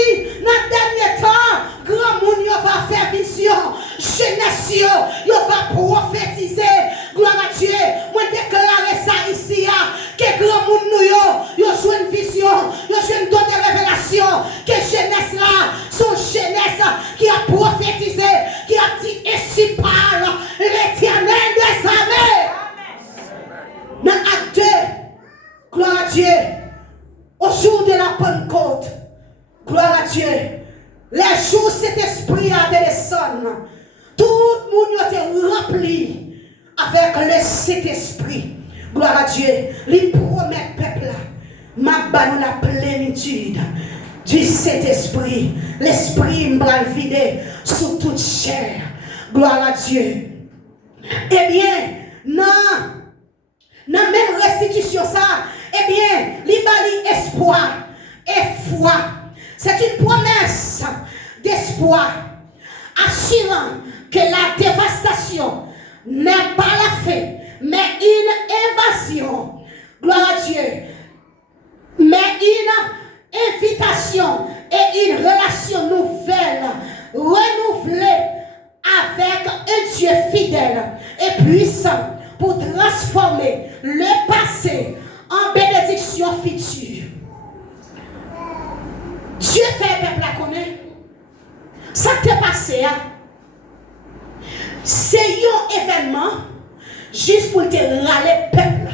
dit, dans le dernier temps, grand monde va faire vision, jeunesse yo va prophétiser. Gloire à Dieu. Moi déclare ça ici, que grand monde nous yo joue une vision, yo joue une donne de révélation, que jeunesse là, son jeunesse qui a prophétisé, qui a dit ainsi parle l'Éternel des armées. Dans acte 2, gloire à Dieu, au jour de la Pentecôte, gloire à Dieu, les jours cet esprit a descendu, tout le monde était rempli avec le Saint-Esprit. Gloire à Dieu, il promet peuple là, m'a nous la plénitude du Saint-Esprit. L'esprit m'a vidé sur toute chair. Gloire à Dieu. Eh bien, non, même restitution ça, eh bien, l'ibali espoir et foi. C'est une promesse d'espoir, assurant que la dévastation n'est pas la fin, mais une invasion. Gloire à Dieu. Mais une invitation et une relation nouvelle, renouvelée avec un Dieu fidèle et puissant pour transformer le passé en bénédiction future. Dieu fait peuple à connaître. Ça t'est passé, c'est un événement juste pour te râler peuple,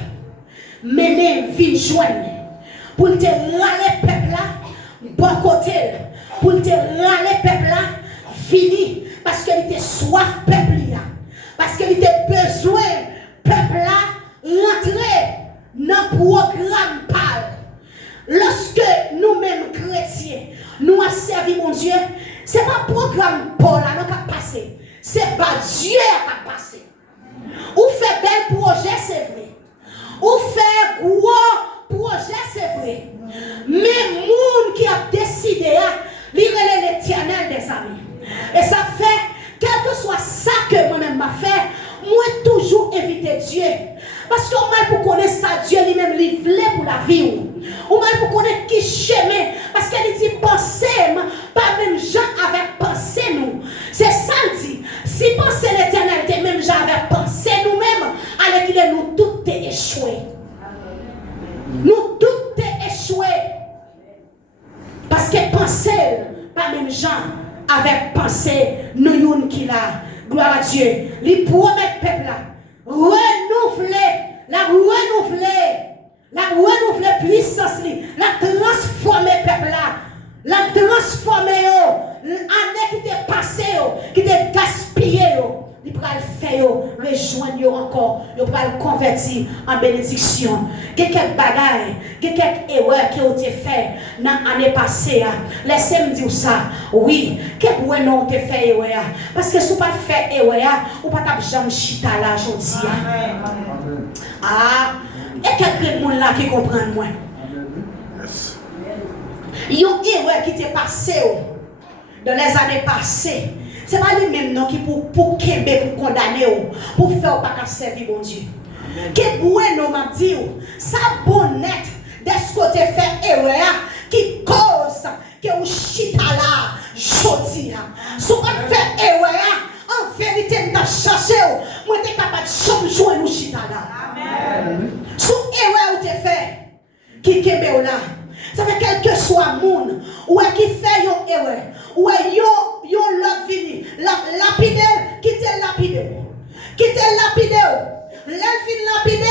mener vie joindre, pour te râler peuple là, bon côté, pour te râler peuple là, fini, parce qu'il était soif peuple là, parce qu'il était besoin peuple là, rentrer dans le programme parle. Lorsque nous-mêmes chrétiens, nous avons servi mon Dieu, ce n'est pas le programme Paul qui a passé, c'est pas Dieu qui a passé. Ou fait bel projet, c'est vrai. Ou fait gros projet, c'est vrai. Mais le monde qui a décidé, lire l'Éternel des amis. Et ça fait, quel que soit ça que moi-même m'a fait, moi toujours éviter Dieu. Parce qu'on m'a pour connaître ça, Dieu lui-même livré pour la vie. On m'a pour connaître qui chemin. Parce qu'elle dit penser, pas même gens avec pensé nous. C'est ça dit. Si penser l'éternalité, même gens avec pensé nous-mêmes, alors qu'il est nous tous échoués. Nous tous échoués. Parce que penser, pas même gens avec pensé, nous qui là. Gloire à Dieu. Les promet peuple là. La renouveler puissance, la transformer peuple là, la transformer année qui t'est passée, qui t'est gaspillée, il pourra le faire, rejoindre encore, il pourra le convertir en bénédiction. Il y a quelques bagailles, il y a quelques erreurs qui ont été faites dans l'année passée. Laissez-moi dire ça. Oui, qu'est-ce que nous avons fait erreur? Parce que si vous ne faites pas erreur, vous ne pouvez pas jamais chita là aujourd'hui. Ah, il y a quelques gens là qui comprennent moi. Il y a une erreur qui t'est passée dans les années passées. Ce n'est pas les mêmes noms qui pour Québec, pour condamner, pour faire pas qu'à servir mon Dieu. Que bueno m'a dit, ça bonnette de ce côté fait erreur qui cause que vous chita là, jodi. Si vous faites erreur, en vérité, vous avez cherché, vous êtes capable de jouer nous chita là. Amen. Si erreur vous avez fait, qui Québec là, ça fait quel que soit le monde, ou qui fait une erreur, ou yon l'autre vini, lapide, qui te lapide, l'elfine lapide,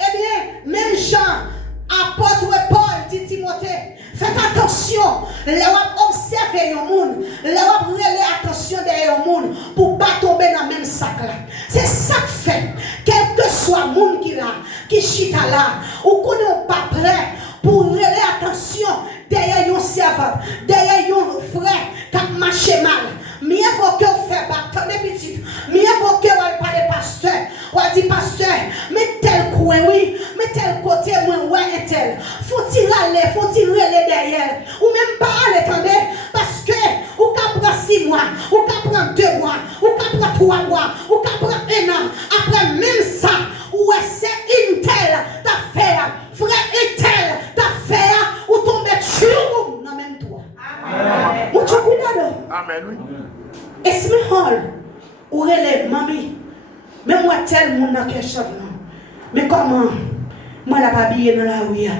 eh bien, même Jean, apôtre Paul, dit Timothée, faites attention, leur observer le monde, leur relais attention derrière le monde, pour ne pas tomber dans le même sac là. C'est ça que fait, quel que soit le monde qui chita là, ou qu'on n'est pas prêt, pour relais attention derrière un servant, derrière un frère qui marche mal. Mieux vaut que vous faites battre les petits. Mieux vaut que vous parlez pasteur. Ou dit pasteur, mais tel coin, oui, mais tel côté, moi, ouais, et tel. Faut-il aller derrière. Ou même pas aller, attendez, parce que ou qu'à prendre 6 mois, ou qu'à prendre 2 mois, ou qu'à prendre 3 mois, ou qu'à prendre 1 an. Après même ça, ou c'est une telle affaire. Frère, une telle affaire, ou tomber sur nous, non même toi. Amen. Amen, oui. Et si je hall, ou relève, mamie, mais moi, tel monde dans quelque chose. Mais comment? Moi, la pas habillée dans la rue.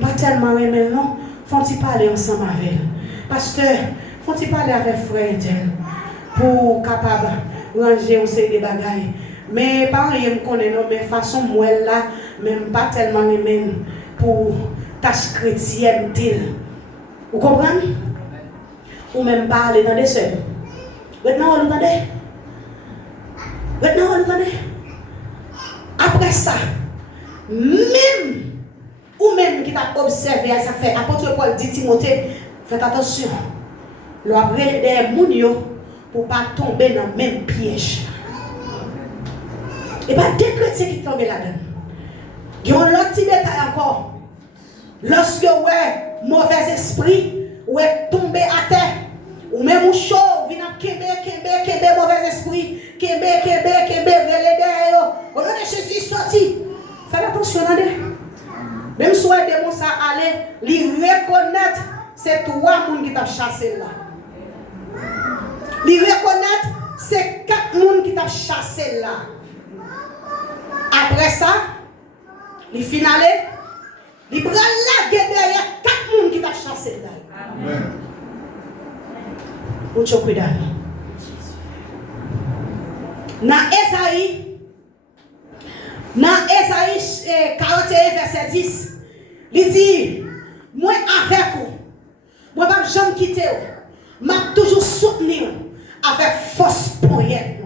Pas tellement aimé, non? Faut-il parler ensemble avec elle? Pasteur, faut-il parler avec frère tel? Pour capable ranger aussi des bagailles. Mais pas rien me connaît, non, mais façon, moi, là, même pas tellement aimé pour tâche chrétienne tel. Vous comprenez? Ou même parler dans des seuls. Maintenant, on entendez? Maintenant, on entendez? Après ça, même, ou même qui t'a observé, ça fait, apôtre Paul dit Timothée, faites attention. Le après des mounios pour ne pas tomber dans le même piège. Et pas des chrétiens qui tombent là-dedans. Il y a un autre petit détail encore. Lorsque ouais, mauvais esprit, ouais, tomber à terre, ou même au chaud, vient kembe, mauvais esprit, kembe, relé derrière. On a Jésus sorti. Faites attention, même si vous démon ça aller, lui reconnaître, c'est trois personnes qui t'ont chassé là. Lui reconnaître, c'est 4 personnes qui t'ont chassé là. Après ça, les finales, les bras là derrière 4 personnes qui t'ont chassé là. Amen. Mucho cuidado. Dans Esaïe 41 verset 10, il dit, moi avec vous, moi ne vais jamais quitter vous, je vais toujours soutenir avec force poignette.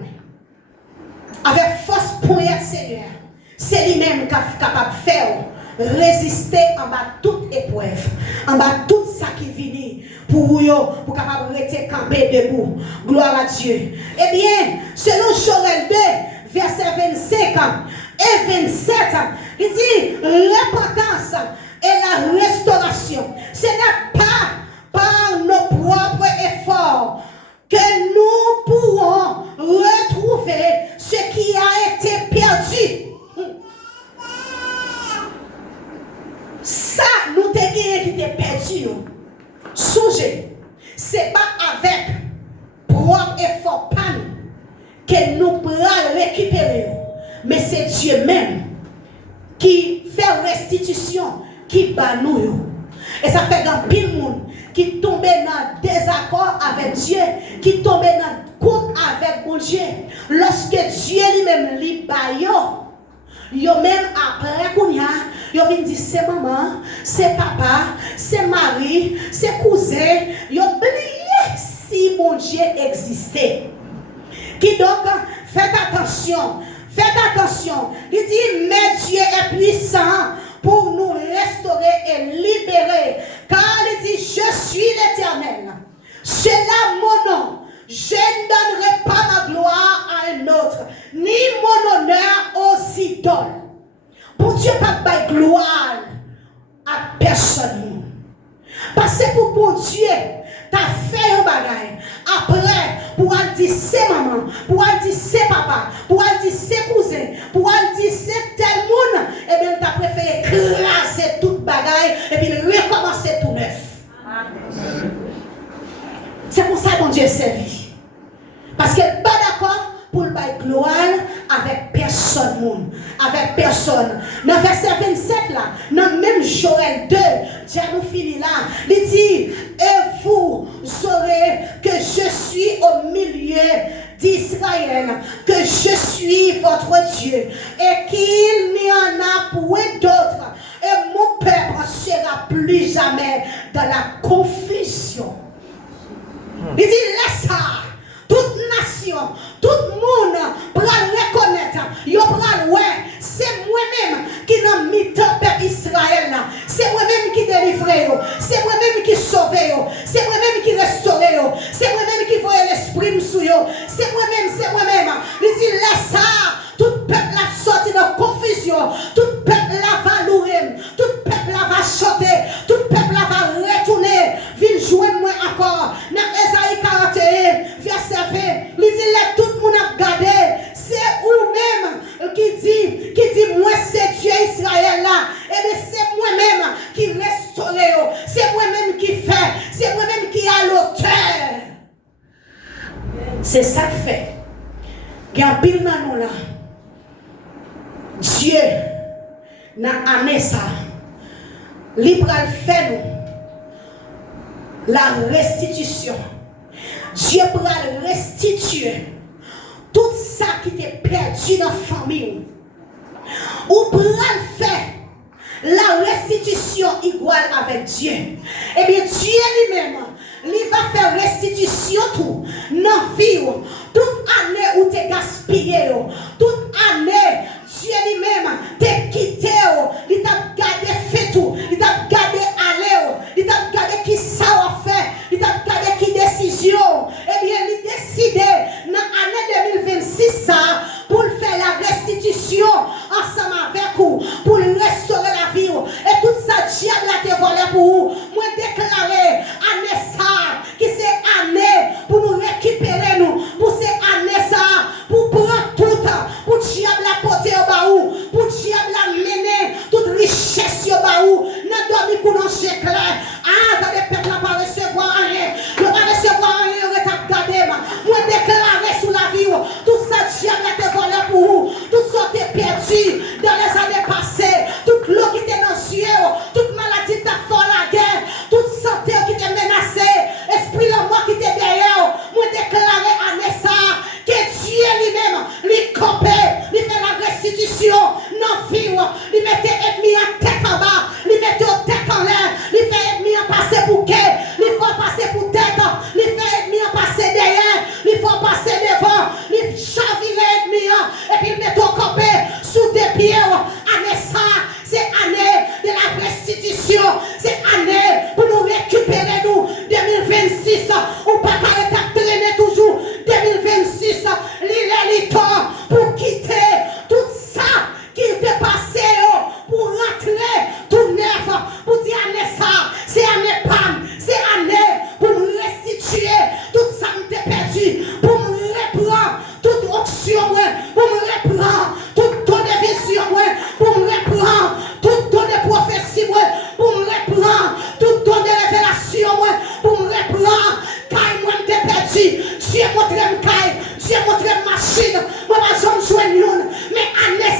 Avec force poignette, Seigneur. C'est lui-même qui est capable de faire résister en bas de toute épreuve, en bas de tout ça qui vient pour capable de rester campé debout. Gloire à Dieu. Eh bien, selon Joël 2, verset 25 et 27, il dit repentance et la restauration. Ce n'est pas par nos propres efforts que nous pourrons retrouver ce qui a été perdu. Ça, nous te gagné qui t'est perdu. Songez, c'est pas avec propre effort que nous pourrons récupérer. Mais c'est Dieu même qui fait restitution, qui bat nous. Et ça fait grand pile monde qui tombe dans désaccord avec Dieu, qui tombe dans compte avec mon Dieu. Lorsque Dieu lui-même lui bat yo même après kounya, yo vient dire c'est maman, c'est papa, c'est mari, c'est cousin, yo oublié si mon Dieu existait. Qui donc faites attention. Il dit mais Dieu est puissant pour nous restaurer et libérer. Car il dit je suis l'Éternel. C'est là mon nom. Je ne donnerai pas ma gloire à un autre, ni mon honneur aux idoles. Pour Dieu, pas de gloire à personne. Parce que pour bon Dieu, tu as fait un bagage. Après, pour dire c'est maman, pour dire c'est papa, pour dire c'est cousin, pour dire c'est tel monde, et bien tu as préféré écraser toute bagaille et puis recommencer tout neuf. C'est pour ça que mon Dieu est servi. Parce qu'elle n'est pas d'accord pour le bail gloire avec personne. Avec personne. Dans verset 27 là, dans même Joël 2, Dieu nous finit là. Il dit, et vous saurez que je suis au milieu d'Israël, que je suis votre Dieu, et qu'il n'y en a point d'autre. Et mon peuple ne sera plus jamais dans la confusion. Il dit, laisse ça. Toute nation, tout le monde pour reconnaître, c'est moi-même qui n'ai mis ton peuple Israël. C'est moi-même qui délivre, c'est moi-même qui sauve, c'est moi-même qui restaure, c'est moi-même qui voit l'esprit sous eux. C'est moi-même. Il dit, laisse ça. Tout peuple a sorti de confusion, tout peuple va louer, tout peuple va chanter, tout peuple va retourner. Viens joindre moi encore. Dans Esaïe 41, verset 20, il dit, tout le monde a regardé. C'est vous-même qui dit, moi c'est Dieu Israël là. Et bien c'est moi-même qui restaure. C'est moi-même C'est ça que fait. Il y a un pile dans nous là. Dieu n'a amené ça. Libre à faire nous la restitution. Dieu pourra restituer tout ça qui t'est perdu dans la famille. Ou pourra le faire la restitution égale avec Dieu. Eh bien, Dieu lui-même, il va faire restitution tout dans la vie. Toute année où tu es gaspillé, toute année, Dieu lui-même t'a quitté, il t'a gardé fait tout, il t'a gardé aller, il t'a gardé qui ça va faire, il t'a gardé qui décision. Eh bien, il décide dans l'année 2026 pour faire la restitution ensemble avec vous, pour restaurer la vie. Et tout ça, diable a été volé pour vous. Moi, déclarer année ça, qui c'est année pour nous récupérer, nous, pour ces années ça, pour prendre tout, pour diable la porter au baou, pour diable la mener toute richesse au baou. N'a dormi pour nous clair. Ah, dans les peuples, on va recevoir rien. On va recevoir rien, on va regarder. Moi, déclarer sous la vie, tout ça, diable a été volé pour vous. Tout ça, t'es perdu dans les années passées. Toute l'eau qui était dans les yeux, toute maladie qui t'a fait la guerre, toute santé qui t'est menacée, esprit de mort qui t'est derrière. Moi, déclarer à Nessa que Dieu lui-même, lui copait, lui fait la restitution non vie, lui mettait ennemi en tête en bas, lui mettait au tête en l'air, lui fait ennemi en passer pour quai, lui faut passer pour tête, lui fait ennemi en passer derrière, lui faut passer devant, lui chavirer ennemi, et puis il met au copé sous des pieds. Année c'est année de la restitution, c'est année pour nous récupérer nous 2026, ou pas arrêter de traîner toujours 2026, l'île temps pour quitter tout ça qui était passé, pour rentrer tout neuf, pour dire année ça, c'est année panne, c'est année pour nous restituer tout ça qui était perdu, pour nous reprendre toute option, pour nous reprendre toute ton vision, pour nous reprendre toute ton prophétie, pour nous reprendre toute ton révélation, pour nous reprendre quand moi t'es perdu, Dieu montre une caille, Dieu montre une machine, moi je vais joindre, mais année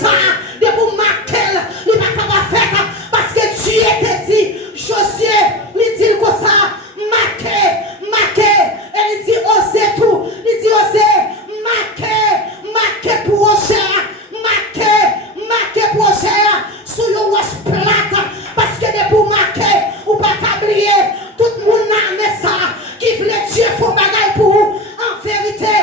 ça, de vous marquer, il va pas faire parce que Dieu t'a dit, Josué, il dit comme ça, marquer, et il dit osez tout, il dit osez, marquer pour Rocher, marquer pour Rocher, sous le wash plate, parce que de vous marquer, ou pas t'oublier, tout le monde n'a ça, qui voulait Dieu faut bagaille pour vous, en vérité,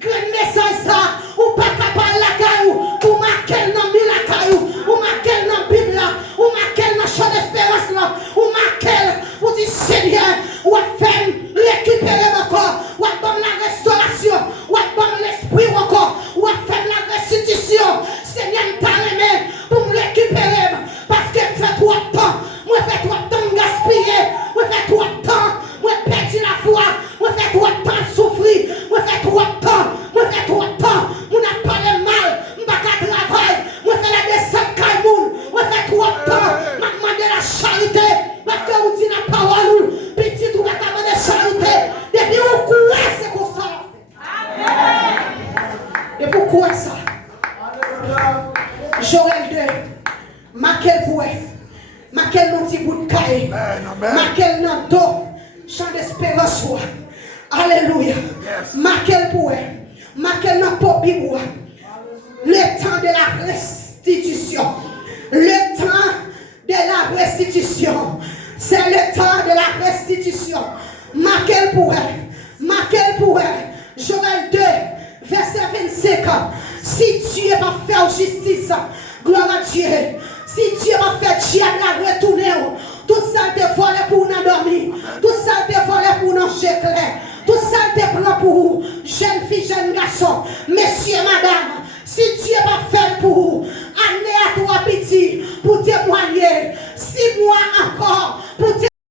grand message ça, ou pas capable la caillou, ou marquer dans la caillou, ou marquer dans la Bible là, ou marquer dans champ d'espérance là, ou marquer, ou dit Seigneur, ou faire récupérer mon corps, ou donner la restauration, ou donner l'esprit encore, ou faire la restitution, Seigneur t'a aimé pour me récupérer, parce que fait trop de temps, moi fait trop de temps gaspiller, moi fait trop de temps, moi perdu la foi, moi fait trop de temps souffrir, moi fait trop de temps, moi n'a pas de mal, moi pas travail, moi fait la descente caïmoun, moi fait trop de temps, moi demande la charité, moi fait ou dit la parole, petit ou moi demande charité, depuis où quoi c'est comme ça. Et pourquoi ça? Joël 2, Maquel Boué, Maquel non petit bout de caille, Maquel non dos, chant d'espérance. Alléluia. Maquel Boué, Maquel non pobiboua. Le temps de la restitution. Le temps de la restitution. C'est le temps de la restitution. Maquel Boué, Joël 2, verset 25. Si Dieu va faire justice, gloire à Dieu. Si Dieu va faire diable la retourner, tout ça te volé pour nous dormir, tout ça te volé pour nous clair, tout ça te prend pour vous, jeune fille, jeune garçon, messieurs, madame. Si Dieu va faire pour vous,